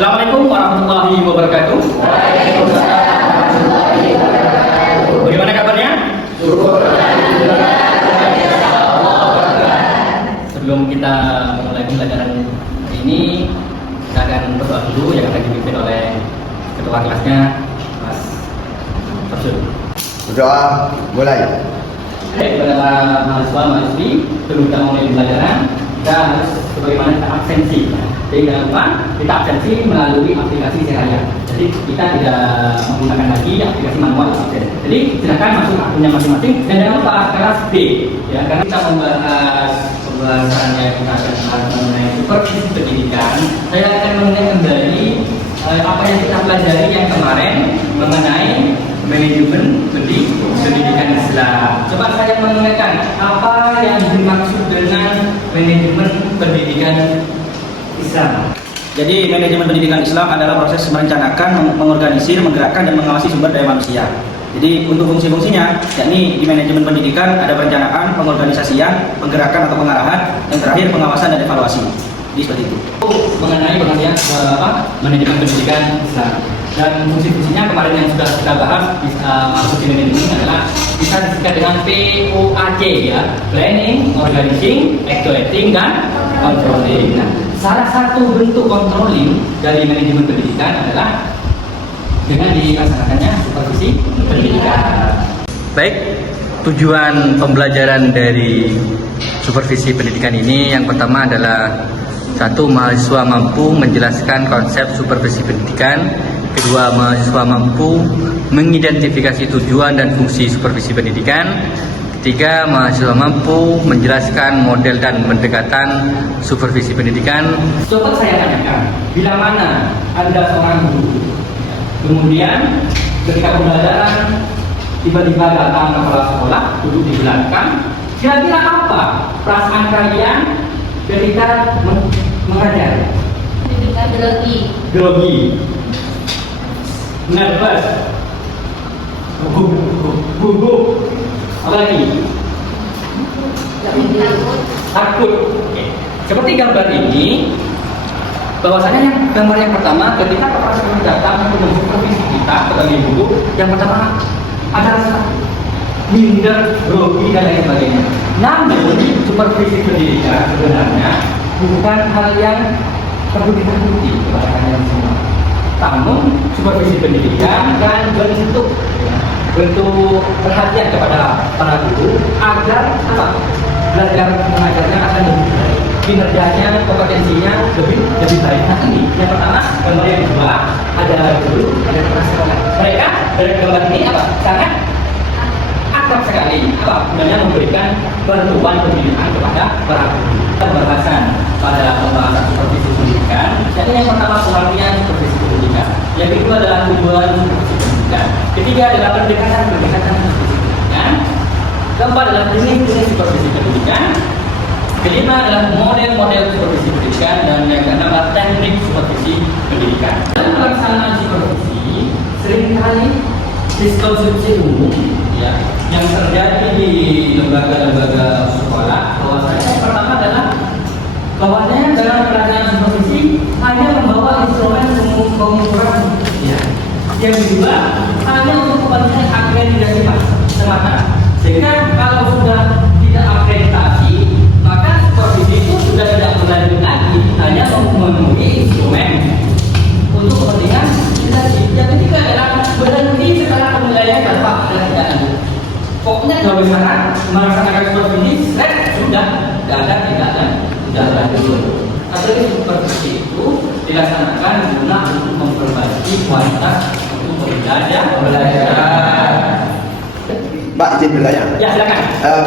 Assalamualaikum warahmatullahi wabarakatuh. Bagaimana kabarnya? Sebelum kita mulai pembelajaran hari ini, kita akan berdoa dulu yang akan dipimpin oleh ketua kelasnya, Mas Abdul. Berdoa mulai. Kepada mahasiswa mahasiswi sebelum kita mulai pembelajaran, kita harus sebagaimana kita absensi. Jadi jangan lupa kita absensi melalui aplikasi Seraya. Jadi kita tidak menggunakan lagi aplikasi manual absen. Jadi silakan masuk akunnya masing-masing dan jangan lupa kelas B. Ya, karena kita membahas pembahasan yang kita akan bahas mengenai supervisi pendidikan. Saya akan mengenai kembali apa yang kita pelajari yang kemarin mengenai manajemen pendidikan Islam. Coba saya mengingatkan apa yang dimaksud dengan manajemen pendidikan Islam. Jadi manajemen pendidikan Islam adalah proses merencanakan, mengorganisir, menggerakkan dan mengawasi sumber daya manusia. Jadi untuk fungsi-fungsinya, yakni di manajemen pendidikan ada perencanaan, pengorganisasian, penggerakan atau pengarahan, dan terakhir pengawasan dan evaluasi. Jadi seperti itu. Mengenai pengertian manajemen pendidikan Islam. Dan fungsi-fungsinya kemarin yang sudah kita bahas masuk di manajemen adalah bisa disingkat dengan POAC ya, planning, organizing, actuating, dan controlling. Nah, salah satu bentuk controlling dari manajemen pendidikan adalah dengan dilaksanakannya supervisi pendidikan. Baik, tujuan pembelajaran dari supervisi pendidikan ini yang pertama adalah satu, mahasiswa mampu menjelaskan konsep supervisi pendidikan. Kedua, mahasiswa mampu mengidentifikasi tujuan dan fungsi supervisi pendidikan. Ketiga, mahasiswa mampu menjelaskan model dan pendekatan supervisi pendidikan. Coba saya tanyakan, bila mana Anda seorang guru, kemudian ketika pembelajaran tiba-tiba datang ke kepala sekolah, duduk di belakang, kira-kira apa perasaan kalian ketika mengajar? Ketika Grogi, nervous, gugup, apa lagi? Takut. Oke. Seperti gambar ini, bahwasanya gambar yang pertama ketika kepala sekolah datang untuk mensupervisi kita sebagai guru, yang pertama adalah minder, grogi dan lain sebagainya. Namun supervisi pendidikan sebenarnya bukan hal yang perlu ditakuti kepada kalian semua. Namun supervisi pendidikan dan bentuk perhatian kepada para guru agar belajar mengajarnya akan lebih baik, kinerjanya, kompetensinya lebih baik. Nah ini yang pertama, gambar yang kedua ada guru, ada kepala sekolah. Mereka dari gambar ini sangat akrab sekali, sebenarnya memberikan bantuan pendidikan kepada para guru. Pembahasan pada pembahasan supervisi pendidikan. Jadi yang pertama pengertian supervisi pendidikan. Yang kedua adalah tujuan supervisi pendidikan. Ketiga adalah pendekatan supervisi pendidikan. Keempat adalah jenis-jenis supervisi pendidikan. Kelima adalah model-model supervisi pendidikan dan yang keenam adalah teknik supervisi pendidikan. Dalam pelaksanaan supervisi seringkali distorsi umum ya yang terjadi di lembaga-lembaga sekolah bahwasanya yang pertama adalah bahwasanya dalam pelaksanaan supervisi hanya membawa instrumen pengukuran ya. Yang kedua hanya untuk kepentingan akreditasi semata, sehingga kalau sudah tidak akreditasi maka supervisi itu sudah tidak berlanjut lagi, hanya memenuhi instrumen untuk kepentingan akreditasi. Yang ketiga adalah berhenti setelah penilaian tanpa akreditasi. Pokoknya kalau misalkan melaksanakan supervisi, sudah tidak ada, sudah lanjut. Tapi supervisi itu dilaksanakan guna untuk memperbaiki kualitas untuk belajar. Mbak izin bertanya. Ya silakan.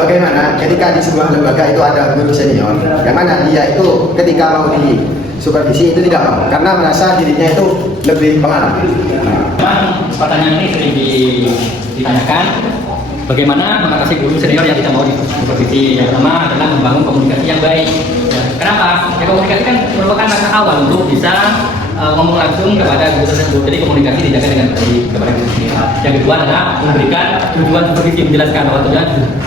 Bagaimana ketika di sebuah lembaga itu ada guru senior, yang mana dia itu ketika mau di supervisi itu tidak mau karena merasa dirinya itu lebih pengalaman. Memang pertanyaan ini sering ditanyakan. Bagaimana mengatasi guru senior yang tidak mau di supervisi? Yang pertama adalah membangun komunikasi yang baik. Ya, kenapa? Ya, komunikasi kan merupakan langkah awal untuk bisa ngomong langsung kepada guru tersebut. Jadi komunikasi dijaga dengan baik kepada guru senior. Yang kedua adalah memberikan tujuan supervisi, menjelaskan bahwa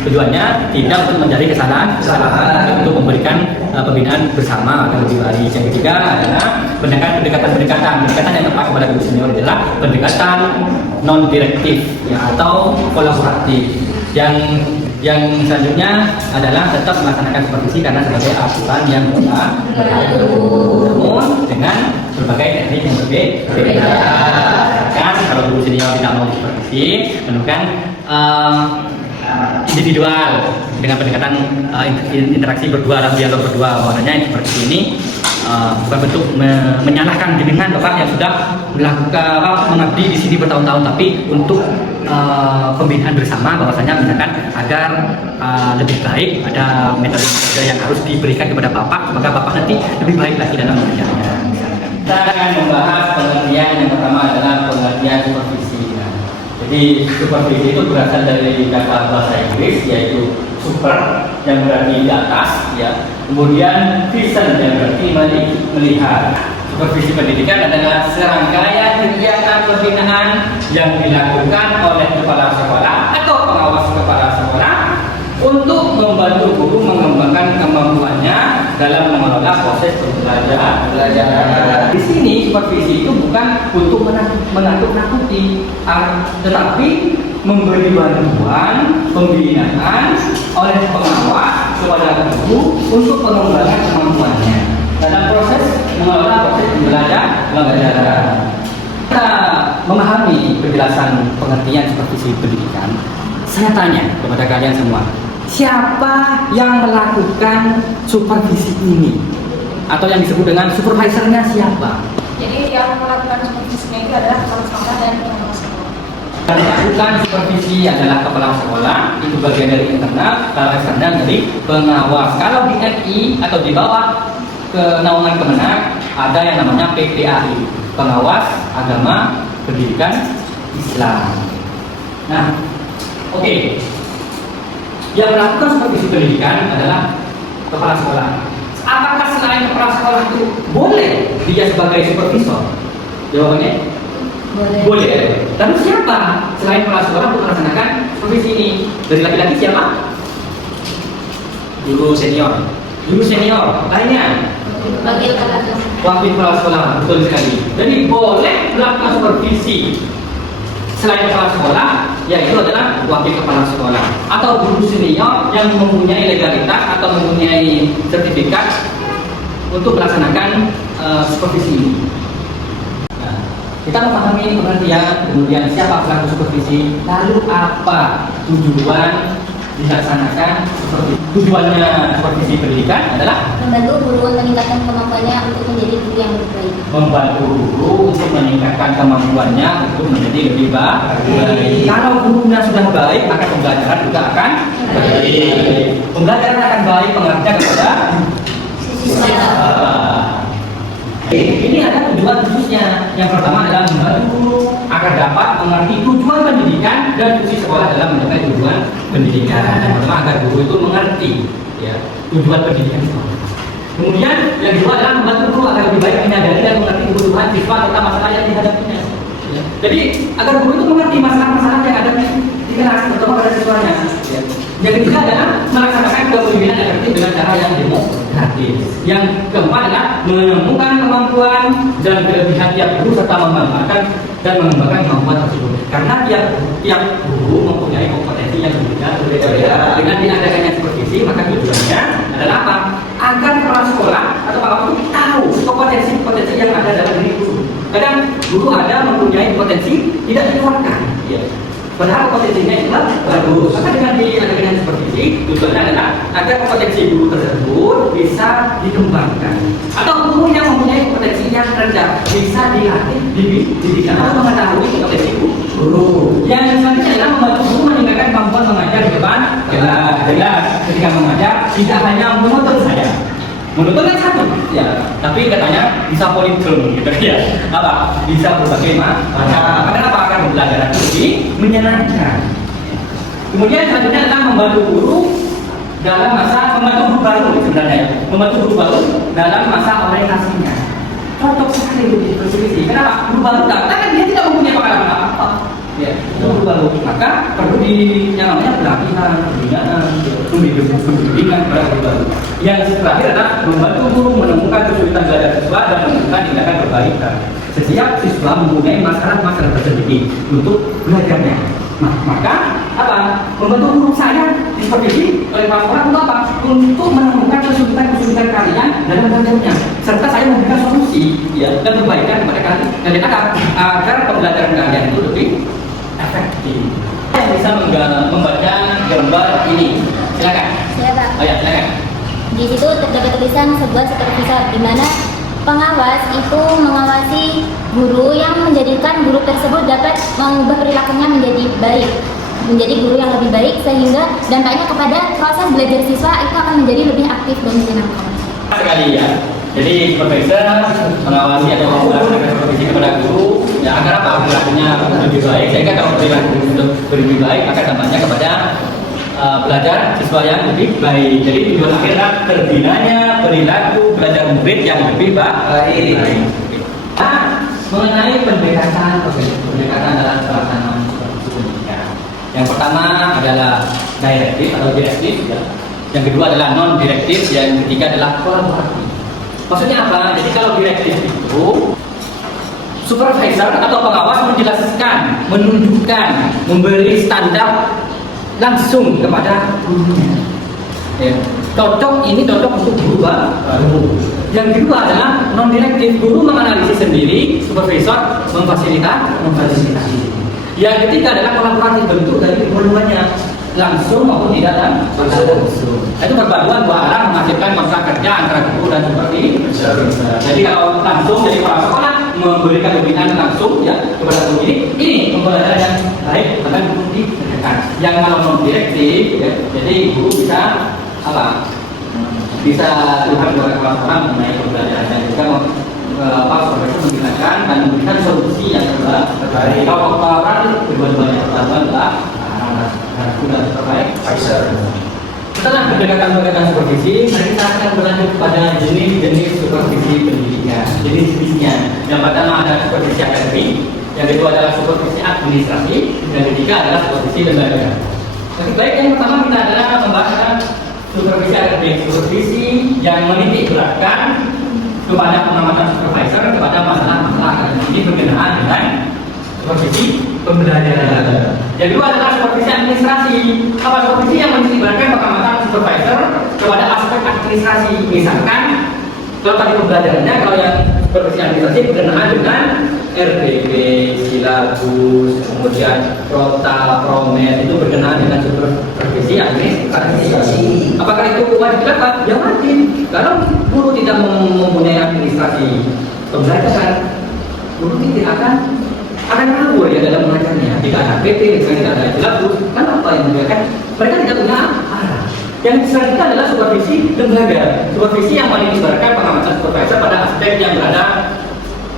tujuannya tidak untuk mencari kesalahan, tapi untuk memberikan pembinaan bersama agar lebih baik. Yang ketiga adalah pendekatan yang tepat kepada guru senior adalah pendekatan non direktif ya, atau kolaboratif. Yang selanjutnya adalah tetap melaksanakan supervisi karena sebagai aturan yang sudah berlaku, namun dengan berbagai teknik yang berbeda. Kan kalau guru senior tidak mau supervisi, menemukan individual dengan pendekatan interaksi berdua dan dialog berdua. Bahwasanya yang seperti ini bukan bentuk menyalahkan jenengan Bapak yang sudah melakukan mengabdi di sini bertahun-tahun, tapi untuk pembinaan bersama, bahwasanya misalkan agar lebih baik ada metode yang harus diberikan kepada Bapak, maka Bapak nanti lebih baik lagi dalam mengerjakannya. Kita akan membahas pengertian yang pertama adalah pengertian supervisi. Jadi supervisi itu berasal dari kata bahasa Inggris yaitu super yang berarti di atas, ya. Kemudian vision yang berarti melihat. Supervisi pendidikan adalah serangkaian kegiatan pembinaan yang dilakukan oleh kepala sekolah atau pengawas kepala sekolah untuk membantu guru mengembangkan kemampuannya dalam mengelola proses pembelajaran. Di sini supervisi itu bukan untuk menakut-nakuti, tetapi memberi bantuan pembinaan oleh pengawas kepada guru untuk pengembangan kemampuannya dalam proses mengelola proses pembelajaran. Kita memahami penjelasan pengertian supervisi pendidikan. Saya tanya kepada kalian semua, siapa yang melakukan supervisi ini? Atau yang disebut dengan supervisornya siapa? Jadi yang melakukan supervisinya itu adalah kepala sekolah dan pengawas sekolah. Yang melakukan supervisi adalah kepala sekolah, itu bagian dari internal, kalau eksternal dari pengawas. Kalau di RI atau di bawah kenaungan Kemenak ada yang namanya PPAI, Pengawas Agama Pendidikan Islam. Nah, oke. Yang melakukan supervisi pendidikan adalah kepala sekolah. Apakah selain kepala sekolah itu boleh dia sebagai supervisor? Jawabannya boleh. Lalu siapa selain kepala sekolah untuk melaksanakan supervisi ini? Dari laki-laki siapa? Guru senior. Guru senior. Lainnya? Wakil kepala sekolah. Wakil kepala sekolah, betul sekali. Jadi boleh melakukan supervisi selain kepala sekolah, yaitu adalah wakil kepala sekolah atau guru senior yang mempunyai legalitas atau mempunyai sertifikat untuk melaksanakan supervisi ini. Nah, kita memahami pengertian, kemudian siapa pelaku supervisi, lalu apa tujuan dilaksanakan supervisi. Tujuannya supervisi pendidikan adalah Membantu guru meningkatkan kemampuannya untuk menjadi guru yang lebih baik. Membantu guru untuk meningkatkan kemampuannya untuk menjadi lebih baik. Kalau gurunya sudah baik, maka pembelajaran juga akan baik. Pembelajaran akan baik pengertian kepada siswa. Ini ada tujuan khususnya. Yang pertama adalah membantu guru agar dapat mengerti tujuan pendidikan dan fungsi sekolah dalam mencapai tujuan pendidikan. Yang pertama agar guru itu mengerti, ya, tujuan pendidikan sekolah. Kemudian yang kedua adalah membantu guru agar lebih baik menyadari dan mengerti kebutuhan siswa tentang masalah yang dihadapinya. Ya. Jadi agar guru itu mengerti masalah-masalah yang ada di kelas, terutama pada siswanya. Ya. Yang ketiga adalah melaksanakan kepemimpinan yang efektif dengan cara yang demokratis. Yang keempat adalah menemukan kemampuan dan kelebihan tiap guru serta memanfaatkan dan mengembangkan kemampuan tersebut. Karena tiap guru mempunyai kompetensi yang berbeda-beda. Dengan diadakannya supervisi, maka tujuannya adalah apa? Agar kepala sekolah atau para guru tahu potensi yang ada dalam diri guru. Kadang guru ada mempunyai potensi tidak dikeluarkan. Ya. Padahal kompetensinya itu bagus. Maka dengan diadakannya supervisi, tujuannya adalah agar kompetensi guru tersebut bisa dikembangkan. Atau guru yang mempunyai kompetensi yang rendah bisa dilatih, dididik atau mengetahui kompetensi guru. Yang selanjutnya adalah membantu guru meningkatkan kemampuan mengajar di depan. Jelas ketika mengajar tidak hanya menuntut saja. Menuntut kan satu, ya, tapi katanya bisa politik, gitu ya. Apa? Bisa berbagai macam. Kenapa? Akan pembelajaran itu lebih menyenangkan. Kemudian selanjutnya adalah membantu guru dalam masa membantu guru baru sebenarnya, membantu guru baru dalam masa orientasinya. cocok sekali untuk supervisi. Kenapa? Guru baru datang kan dia tidak mempunyai pengalaman apa-apa. Ya, itu guru baru. Maka perlu yang namanya pelatihan, pembinaan, pembimbingan kepada guru baru. Yang terakhir adalah membantu guru menemukan kesulitan belajar siswa dan menemukan tindakan perbaikan. Setiap siswa mempunyai masalah-masalah tersendiri untuk belajarnya. Maka apa? Membantu guru saya supervisi oleh Pak Sekolah untuk apa? Untuk menemukan kesulitan kalian dalam belajarnya, serta saya memberikan solusi ya dan perbaikan kepada kalian agar pembelajaran kalian itu lebih efektif. Saya bisa membaca gambar ini. Silakan. Silakan. Oh ya, silakan. Di situ terdapat tulisan sebuah supervisor di mana pengawas itu mengawasi guru yang menjadikan guru tersebut dapat mengubah perilakunya menjadi baik, menjadi guru yang lebih baik sehingga dampaknya kepada proses belajar siswa itu akan menjadi lebih aktif dan menyenangkan. Sekali ya. Jadi supervisor mengawasi atau melakukan supervisi kepada guru ya agar apa perilakunya lebih baik. Sehingga kalau perilaku lebih baik maka dampaknya kepada belajar siswa yang lebih baik. Jadi tujuan akhirnya terbinanya perilaku belajar murid yang lebih baik. Mengenai pendekatan dalam pelaksanaan supervisi pendidikan. Yang pertama adalah direktif atau direktif, ya. Yang kedua adalah non direktif, yang ketiga adalah kolaboratif. Maksudnya apa? Jadi kalau direktif itu supervisor atau pengawas menjelaskan, menunjukkan, memberi standar langsung kepada gurunya. Ya. Ini cocok untuk guru baru. Yang kedua adalah non direktif, guru menganalisis sendiri, supervisor memfasilitasi. Yang ketiga adalah kolaboratif, bentuk dari keduanya langsung maupun tidak langsung. Itu perpaduan dua arah menghasilkan masa kerja antara guru dan supervisor. Jadi kalau langsung jadi kepala sekolah memberikan pembinaan langsung ya kepada guru ini pembelajaran yang baik akan dikerjakan. Yang kalau non direktif ya, jadi guru bisa apa? Bisa lihat dua kepala sekolah mengenai pembelajaran dan juga supervisor menjelaskan dan memberikan solusi yang terbaik. Kalau kolaboratif kedua-duanya adalah sudah terbaik. Setelah pendekatan supervisi, kita akan berlanjut pada jenis-jenis supervisi pendidikan. Jenis-jenisnya, yang pertama ada supervisi akademik, yang kedua adalah supervisi administrasi, dan ketiga adalah supervisi lembaga. Lebih baik yang pertama kita adalah membahas supervisi akademik, supervisi yang menitik beratkan kepada pengamatan supervisor kepada masalah-masalah akademik. Ini berkenaan dengan supervisi pembelajaran. Yang kedua adalah supervisi administrasi. Apa supervisi yang menitikberatkan pengamatan supervisor kepada aspek administrasi. Misalkan kalau tadi pembelajarannya, kalau yang supervisi administrasi berkenaan dengan RDP, silabus, kemudian prota, promet, itu berkenaan dengan supervisi administrasi. Apakah itu wajib dilakukan? Ya wajib. Kalau guru tidak mempunyai administrasi pembelajaran, guru tidak akan ngawur ya dalam mengajarnya. Jika ada PT, jika tidak ada silabus, kan apa yang membedakan? Mereka tidak punya arah. Yang selanjutnya adalah supervisi lembaga. Supervisi yang menitikberatkan pengamatan supervisor pada aspek yang berada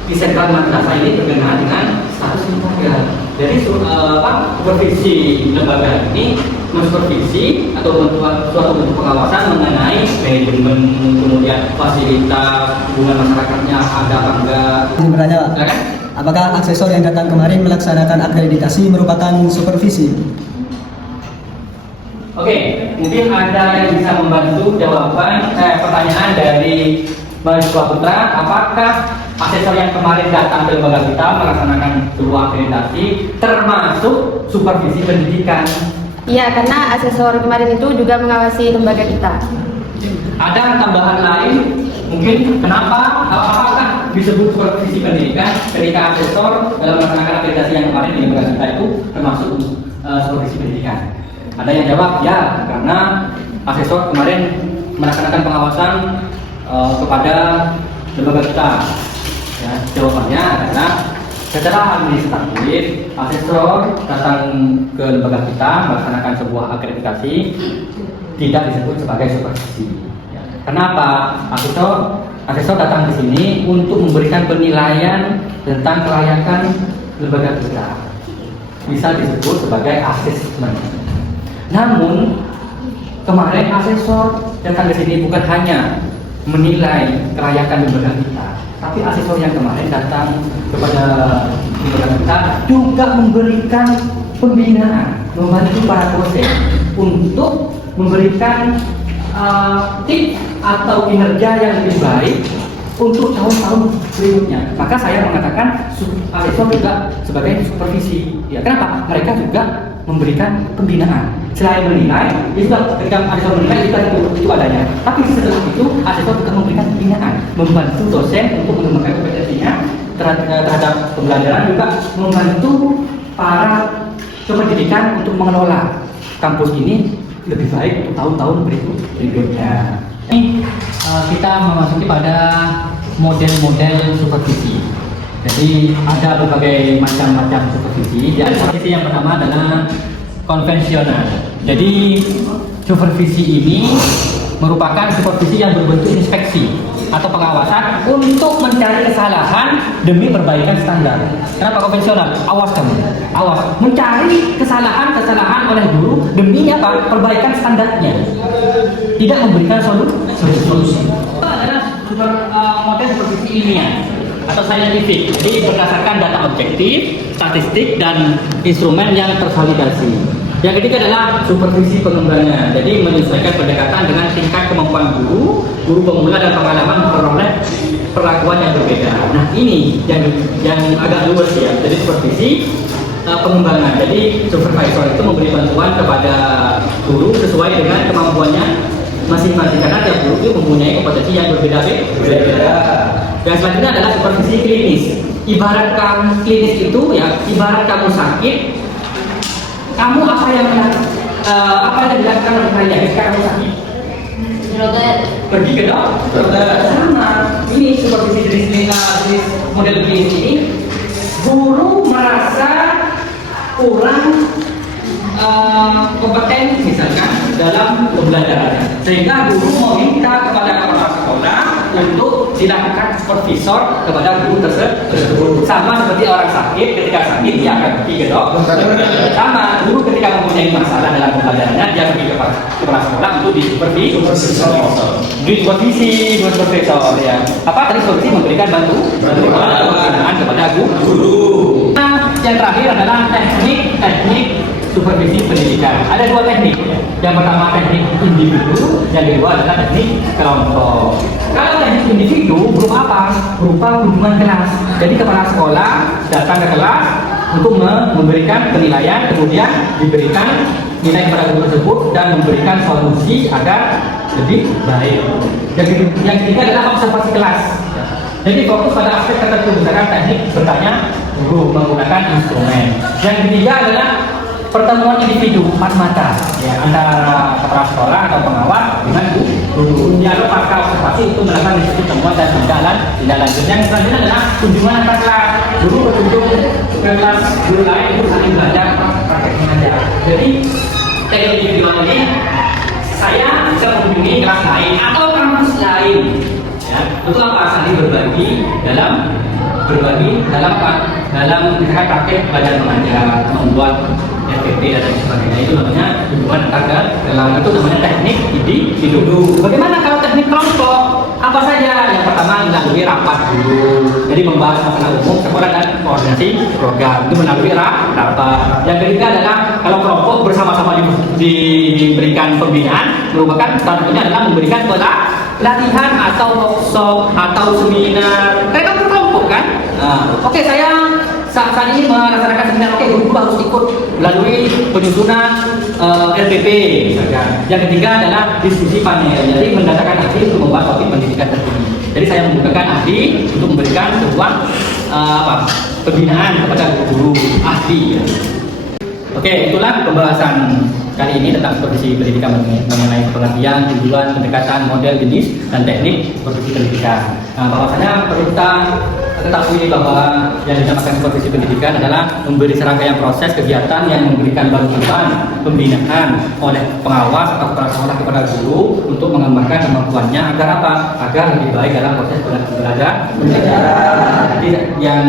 di sentral madrasah ini berkenaan dengan status lembaga. Jadi supervisi lembaga ini mensupervisi atau membuat suatu bentuk pengawasan mengenai manajemen, kemudian fasilitas, hubungan masyarakatnya ada apa enggak. Sebenarnya, apakah asesor yang datang kemarin melaksanakan akreditasi merupakan supervisi? Oke, mungkin ada yang bisa membantu jawaban pertanyaan dari mahasiswa putra. Apakah asesor yang kemarin datang ke lembaga kita melaksanakan sebuah akreditasi termasuk supervisi pendidikan? Iya, karena asesor kemarin itu juga mengawasi lembaga kita. Ada tambahan lain? Mungkin kenapa? Apakah disebut supervisi pendidikan ketika asesor dalam melaksanakan akreditasi yang kemarin di lembaga kita itu termasuk supervisi pendidikan? Ada yang jawab ya, karena asesor kemarin melaksanakan pengawasan kepada lembaga kita. Ya, jawabannya adalah secara administratif, asesor datang ke lembaga kita melaksanakan sebuah akreditasi tidak disebut sebagai supervisi. Ya. Kenapa? Asesor datang ke sini untuk memberikan penilaian tentang kelayakan lembaga kita. Bisa disebut sebagai asesmen. Namun kemarin asesor datang ke sini bukan hanya menilai kelayakan lembaga kita, tapi asesor yang kemarin datang kepada lembaga kita juga memberikan pembinaan, membantu para dosen untuk memberikan tips atau kinerja yang lebih baik untuk tahun-tahun berikutnya. Maka saya mengatakan asesor juga sebagai supervisi. Ya, kenapa? Mereka juga memberikan pembinaan. Selain menilai, itu ketika asesor menilai itu adanya. Tapi setelah itu asesor juga memberikan pembinaan, membantu dosen untuk mengembangkan kompetensinya terhadap pembelajaran, juga membantu para pendidikan untuk mengelola kampus ini lebih baik untuk tahun-tahun berikutnya. Ini kita memasuki pada model-model supervisi. Jadi ada berbagai macam-macam supervisi. Supervisi yang pertama adalah konvensional. Jadi supervisi ini merupakan supervisi yang berbentuk inspeksi atau pengawasan untuk mencari kesalahan demi perbaikan standar. Kenapa konvensional? Awas kamu, awas mencari kesalahan oleh guru demi apa? Perbaikan standarnya. Tidak memberikan solusi. Itu adalah model supervisi ilmiah atau scientific. Jadi berdasarkan data objektif, statistik dan instrumen yang tervalidasi. Yang ketiga adalah supervisi pengembangan. Jadi menyesuaikan pendekatan dengan tingkat kemampuan guru pemula dan pengalaman memperoleh perlakuan yang berbeda. Nah ini yang agak luas ya. Jadi supervisi pengembangan. Jadi supervisor itu memberi bantuan kepada guru sesuai dengan kemampuannya masing-masing, karena tiap guru itu mempunyai kompetensi yang berbeda. Dan selanjutnya adalah supervisi klinis. Ibarat kamu klinis itu ya, ibarat kamu sakit, kamu apa yang dilakukan oleh saya ketika kamu sakit? Pergi ke dokter. Sama. Ini supervisi jenis model klinis ini, guru merasa kurang kompeten misalkan dalam pembelajaran, sehingga guru meminta kepada kepala sekolah untuk dilakukan supervisor kepada guru tersebut. Sama seperti orang sakit, ketika sakit dia akan pergi ke dokter. Sama guru ketika mempunyai masalah dalam pembelajarannya, dia pergi ke kepala sekolah untuk disupervisi. Supervisor ya. Apa tadi supervisi? Memberikan pembinaan kepada guru. Nah, yang terakhir adalah teknik supervisi pendidikan. Ada dua teknik. Yang pertama teknik individu, yang kedua adalah teknik kelompok. Kalau teknik individu berupa apa? Berupa kunjungan kelas. Jadi kepala sekolah datang ke kelas untuk memberikan penilaian, kemudian diberikan nilai kepada guru tersebut dan memberikan solusi agar lebih baik. Yang ketiga adalah observasi kelas. Jadi fokus pada aspek tertentu, misalkan teknik bertanya guru menggunakan instrumen. Yang ketiga adalah pertemuan individu empat mata ya, antara kepala sekolah atau pengawas dengan guru. Lalu pasca observasi itu melakukan diskusi temuan dan tindak lanjut. Yang selanjutnya adalah kunjungan antar kelas. Guru berkunjung ke kelas guru lain untuk saling belajar praktek mengajar. Jadi teknik individual ini saya bisa mengunjungi kelas lain atau kampus lain. Ya, itu apa? Saling berbagi dalam apa? Dalam praktek belajar mengajar, membuat RPP dan sebagainya. Itu namanya hubungan antar kelas. Itu namanya teknik individu. Bagaimana kalau teknik kelompok? Apa saja? Yang pertama melalui rapat dulu. Jadi membahas masalah umum sekolah dan koordinasi program. Itu melalui rapat. Yang ketiga adalah kalau kelompok bersama-sama diberikan pembinaan, merupakan salah satunya adalah memberikan pelatihan atau workshop atau seminar. Kayak berkelompok kan? Oke, saya saat ini melaksanakan seminar, guru harus ikut melalui penyusunan RPP misalkan. Yang ketiga adalah diskusi panel, jadi mendatangkan ahli untuk membahas topik pendidikan terkini. Jadi saya membutuhkan ahli untuk memberikan sebuah pembinaan kepada guru ahli. Oke, itulah pembahasan kali ini tentang supervisi pendidikan mengenai pengertian, tujuan, pendekatan, model, jenis, dan teknik supervisi pendidikan. Nah, bahwasanya perlu kita ketahui bahwa yang dinamakan supervisi pendidikan adalah memberi serangkaian proses kegiatan yang memberikan bantuan pembinaan oleh pengawas atau kepala sekolah kepada guru untuk mengembangkan kemampuannya agar apa? Agar lebih baik dalam proses belajar. Jadi yang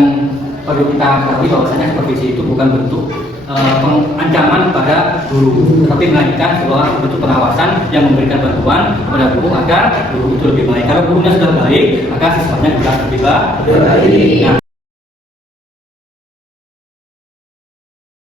perlu kita ketahui bahwasanya supervisi itu bukan bentuk ancaman kepada guru, tetapi melainkan sebuah bentuk pengawasan yang memberikan bantuan kepada guru agar guru itu lebih baik. Kalau gurunya sudah baik, maka siswanya juga lebih baik. Nah,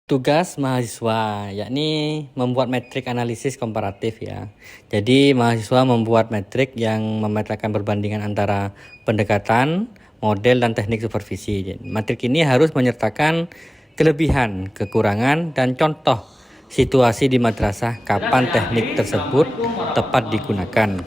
Tugas mahasiswa yakni membuat metrik analisis komparatif ya. Jadi mahasiswa membuat metrik yang memetakan perbandingan antara pendekatan, model dan teknik supervisi. Metrik ini harus menyertakan kelebihan, kekurangan dan contoh situasi di madrasah kapan teknik tersebut tepat digunakan.